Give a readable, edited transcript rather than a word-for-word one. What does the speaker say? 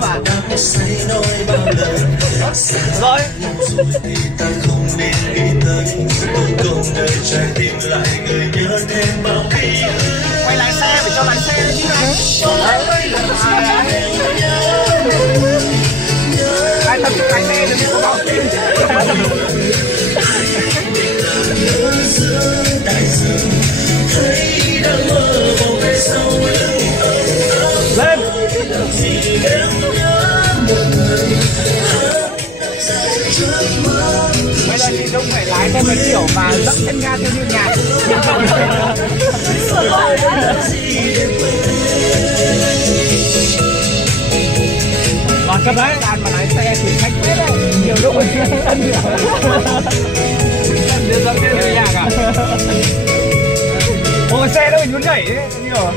mà. Rồi. Quay lái xe phải cho lái xe chứ này. Ai tập lái xe đừng có bảo tim. Lên. Bây giờ chị Dung phải lái theo cái kiểu mà dẫm chân ga theo như nhạc. Còn cấp đấy đàn mà lái xe thì khách phết đấy. Nhiều lúc mình chân nhiều. Chân dẫm theo như nhạc à? Ôi xe đâu mình muốn nhảy ấy, nhiều.